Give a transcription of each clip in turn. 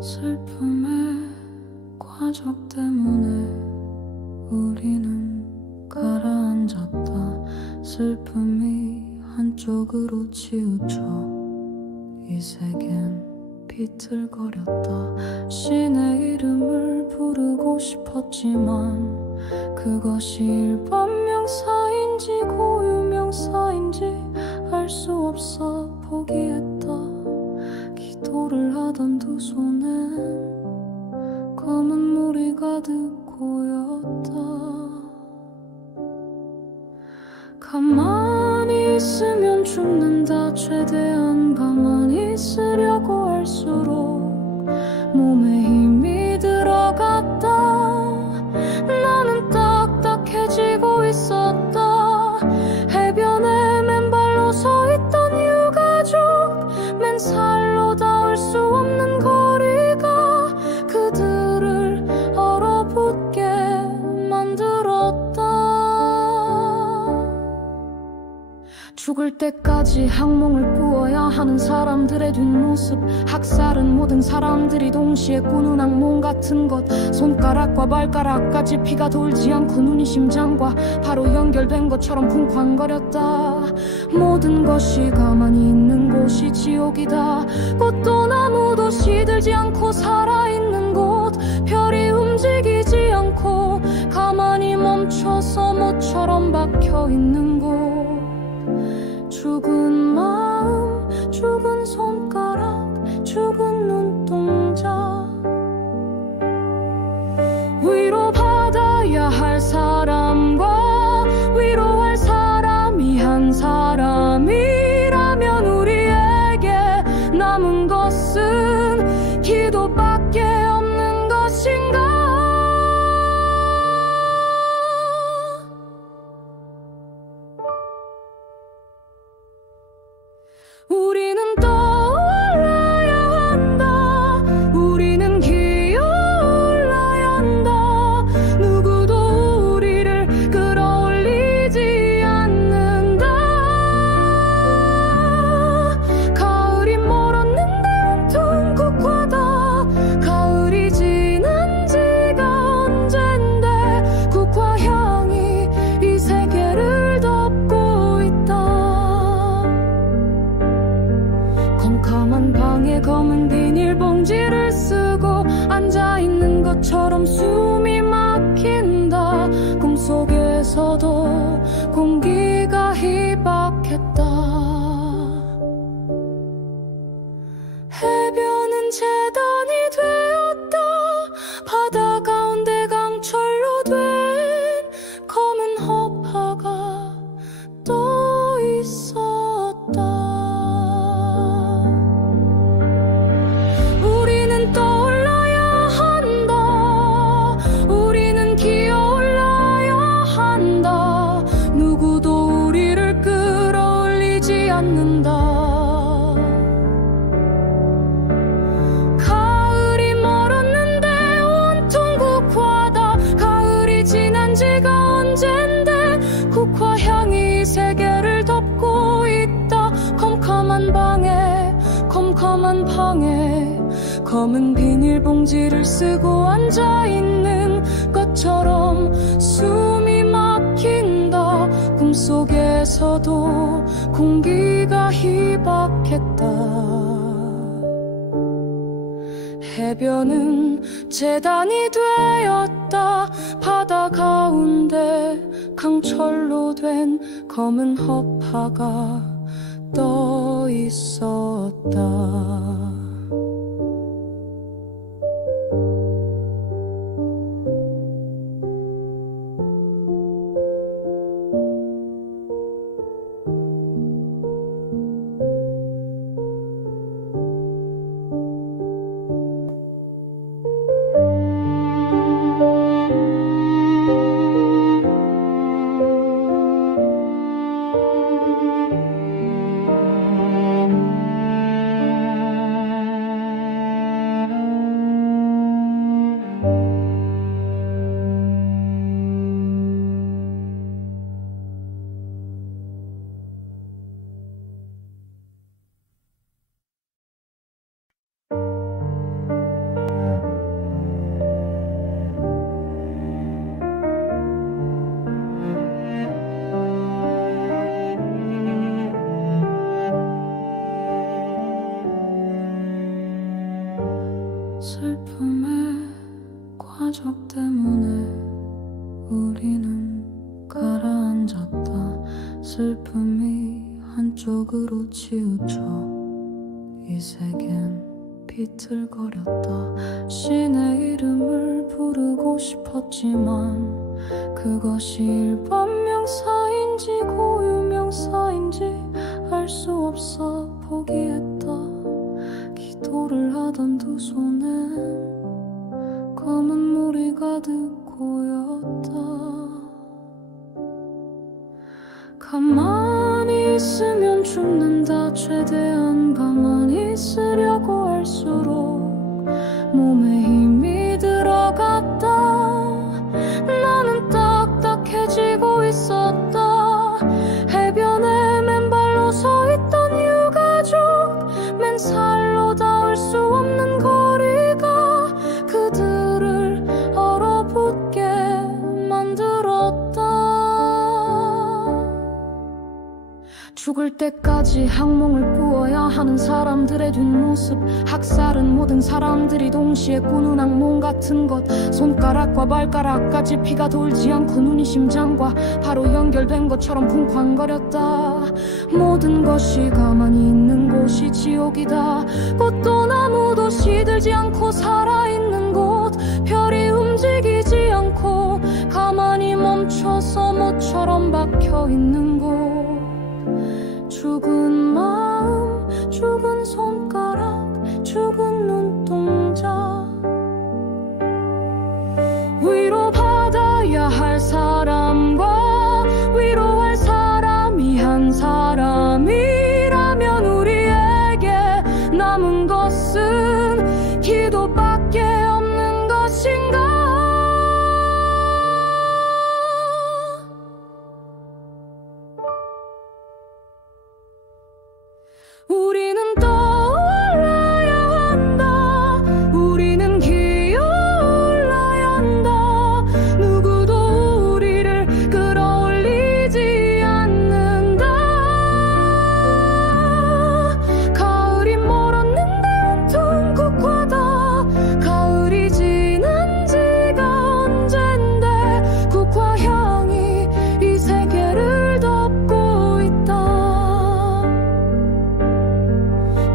슬픔의 과적 때문에 우리는 가라앉았다. 슬픔이 한쪽으로 치우쳐 이 세계는 비틀거렸다. 신의 이름을 부르고 싶었지만 그것이 일반명사인지 고유명사인지 알 수 없어 포기했다. 기도를 하던 두 손엔 검은 물이 가득 고였다. 가만히 있으면 죽는다. 최대한 가만히 있으려고 할수록 몸에 힘이 들어갔다. 나는 딱딱해지고 있었다. 해변에 맨발로 서 있던 유가족, 맨살로 닿을 수 없는 거리가 그들을 얼어붙게 만들었다. 죽을 때까지 악몽을 꾸어야 하는 사람들의 뒷모습. 학살은 모든 사람들이 동시에 꾸는 악몽 같은 것. 손가락과 발가락까지 피가 돌지 않고 눈이 심장과 바로 연결된 것처럼 쿵쾅거렸다. 모든 것이 가만히 있는 곳이 지옥이다. 꽃도 나무도 시들지 않고 살아있는 곳. 별이 움직이지 않고 가만히 멈춰서 모처럼 박혀있는 곳. 죽은 마음, 죽은 손가락, 죽은 눈동자. 위로받아야 할 사람과 위로할 사람이 한 사람이라면 우리에게 남은 것은 기도밖에 없는 것인가. 우리는 떠올라야 한다. 우리는 기어올라야 한다. 누구도 우리를 끌어올리지 않는다. 가을이 멀었는데 온통 국화다. 가을이 지난 지가 언젠데 국화 향이 이 세계를 덮고 있다. 컴컴한 방에 검은 비닐봉지를 쓰고 앉아있는 것처럼 숨이 막힌다. 꿈속에서도 공기가 희박했다. 해변은 재단이 되었다. 바다 가운데 강철로 된 검은 허파가 떠 있었다. 우리는 떠올라야 한다. 우리는 기어올라야 한다. 누구도 우리를 끌어올리지 않는다. 가을이 멀었는데 온통 국화다. 가을이 지난 지가 언젠데 국화 향이 세계를 덮고 있다. 컴컴한 방에 검은 비닐봉지를 쓰고 앉아있는 것처럼 숨이 막힌다. 꿈속에서도 공기가 희박했다. 해변은 재단이 되었다. 바다 가운데 강철로 된 검은 허파가 떠 있었다. 슬픔의 과적 때문에 우리는 가라앉았다. 슬픔이 한쪽으로 치우쳐 이 세계는 비틀거렸다. 신의 이름을 부르고 싶었지만 그것이 일반명사인지 고유명사인지 알 수 없어 포기했다. 기도를 하던 두 손엔 검은 물이 가득 고였다. 가만히 있으면 죽는다. 최대한 가만히 있으려고 할수록 몸에 힘이 들어갔다. 나는 딱딱해지고 있었다. 해변에 맨발로 서 있던 유가족, 맨살로 닿을 수 없는 거리가 그들을 얼어붙게 만들었다. 죽을 때까지 악몽을 꾸어야 하는 사람들의 뒷모습. 학살은 모든 사람들이 동시에 꾸는 악몽 같은 것. 손가락과 발가락까지 피가 돌지 않고 눈이 심장과 바로 연결된 것처럼 쿵쾅거렸다. 모든 것이 가만히 있는 곳이 지옥이다. 꽃도 나무도 시들지 않고 살아있는 곳. 별이 움직이지 않고 가만히 멈춰서 모처럼 박혀있는 곳. 죽은 마음, 죽은 손가락, 죽은 눈동자. 위로받아야 할 사람과 위로할 사람이 한 사람이라면 우리에게 남은 것은 기도밖에 없는 것인가? 우리는 떠올라야 한다. 우리는 기어올라야 한다. 누구도 우리를 끌어올리지 않는다. 가을이 멀었는데 온통 국화다. 가을이 지난 지가 언젠데 국화 향이 이 세계를 덮고 있다.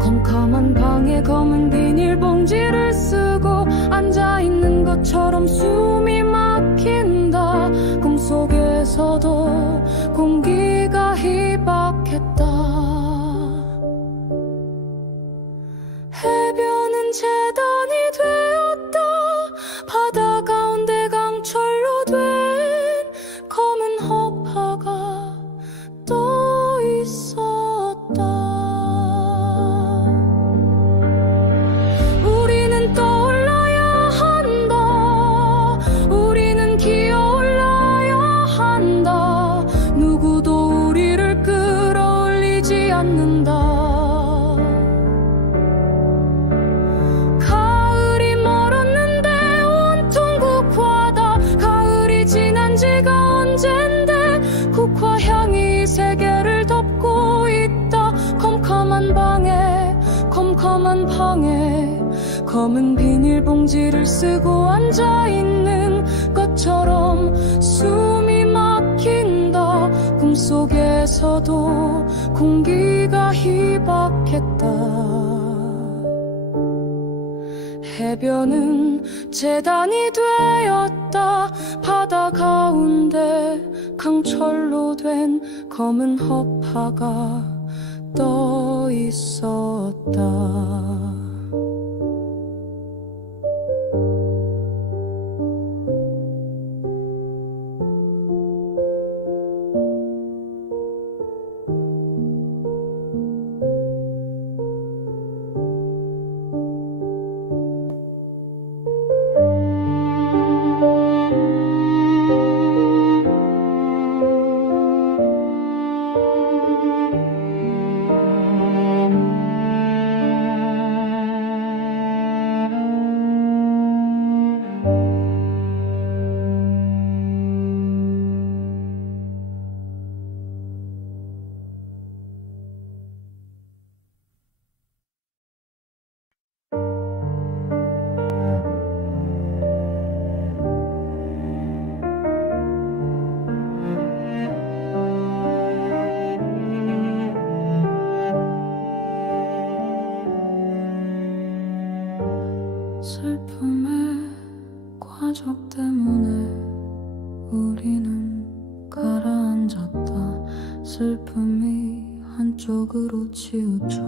컴컴한 방에 검은 비닐봉지를 쓰고 앉아있는 것처럼 숨이 막힌다. 꿈속에서도 공기가 희박했다. 해변은 재단이 되었다. 바다 가운데 강철로 된 검은 허파가 떠 있었다. 우리는 떠올라야 한다. 우리는 기어올라야 한다. 누구도 우리를 끌어올리지 않는다. 가을이 멀었는데 온통 국화다. 가을이 지난 지가 언젠데 국화 향이 세계를 덮고 있다. 컴컴한 방에 검은 비닐봉지를 쓰고 앉아있는 것처럼 숨이 막힌다. 꿈속에서도 공기가 희박했다. 해변은 재단이 되었다. 바다 가운데 강철로 된 검은 허파가 떠 있었다. 슬픔의 과적 때문에 우리는 가라앉았다. 슬픔이 한쪽으로 치우쳐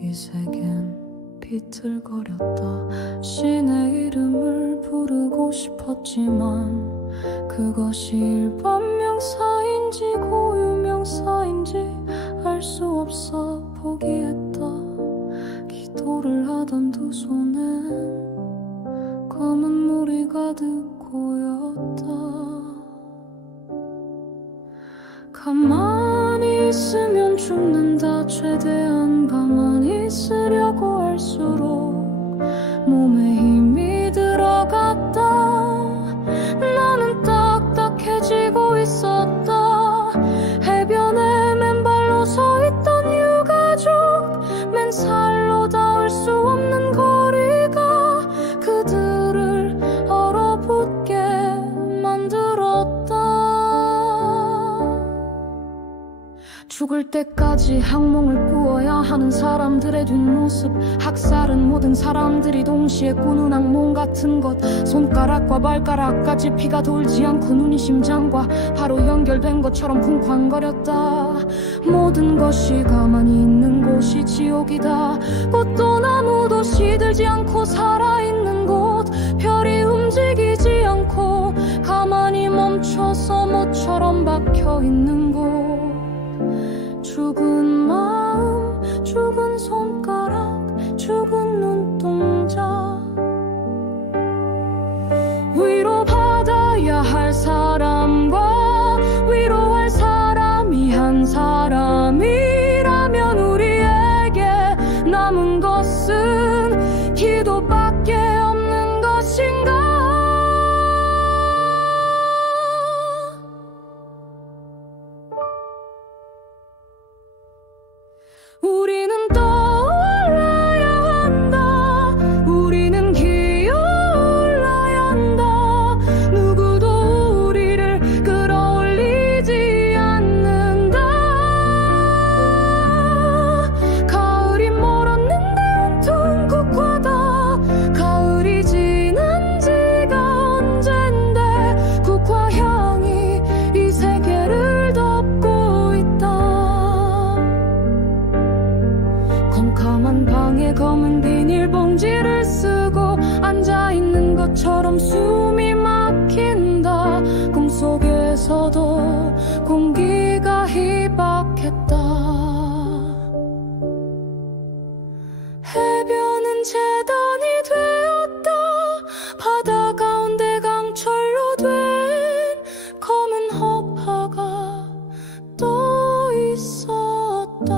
이 세계는 비틀거렸다. 신의 이름을 부르고 싶었지만 그것이 일반명사인지 고유명사인지 알 수 없어 포기했다. 기도를 하던 두 손엔 검은 물이 가득 고였다. 가만히 있으면 죽는다. 최대한 가만히 있으려고 할수록 몸에 힘이 들어갔다. 나는 딱딱해지고 있었다. 해변에 맨발로 서 있던 유가족, 맨살로 닿을 수 없는 거리가 그들을 얼어붙게 만들었다. 죽을 때까지 악몽을 꾸어야 하는 사람들의 뒷모습. 학살은 모든 사람들이 동시에 꾸는 악몽 같은 것. 손가락과 발가락까지 피가 돌지 않고 눈이 심장과 바로 연결된 것처럼 쿵쾅거렸다. 모든 것이 가만히 있는 곳이 지옥이다. 꽃도 나무도 시들지 않고 살아있는 곳. 별이 움직이지 않고 가만히 멈춰서 모처럼 박혀있는 곳. 죽은 마음, 죽은 손가락, 죽은 눈동자. 위로받아야 할 사람과 위로할 사람이 한 사람이라면 우리에게 남은 것은 기도밖에 없는 것인가? 우리는 떠올라야 한다. 우리는 기어올라야 한다. 누구도 우리를 끌어올리지 않는다. 가을이 멀었는데 온통 국화다. 가을이 지난 지가 언젠데 국화 향이 이 세계를 덮고 있다. 컴컴한 방에 검은 비닐봉지를 쓰고 앉아있는 것처럼 숨이 막힌다. 꿈속에서도 공기가 희박했다. 해변은 재단이 되었다. 바다 가운데 강철로 된 검은 허파가 떠 있었다.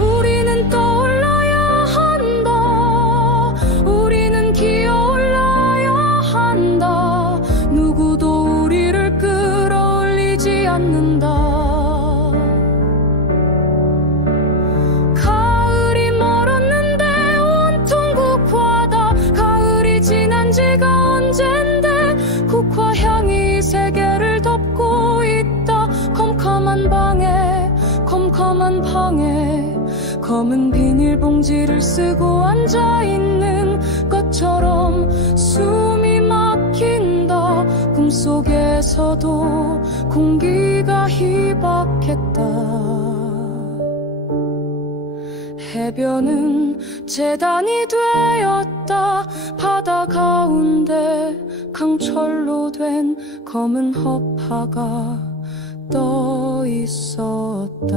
우리는 떠올라야 한다. 우리는 기어올라야 한다. 누구도 우리를 끌어올리지 않는다. 가을이 멀었는데 온통 국화다. 가을이 지난 지가 언젠데 국화 향이 세계를 덮고 있다. 컴컴한 방에 검은 비닐봉지를 쓰고 앉아있는 것처럼 숨이 막힌다. 꿈속에서도 공기가 희박했다. 해변은 재단이 되었다. 바다 가운데 강철로 된 검은 허파가 떠 있었다.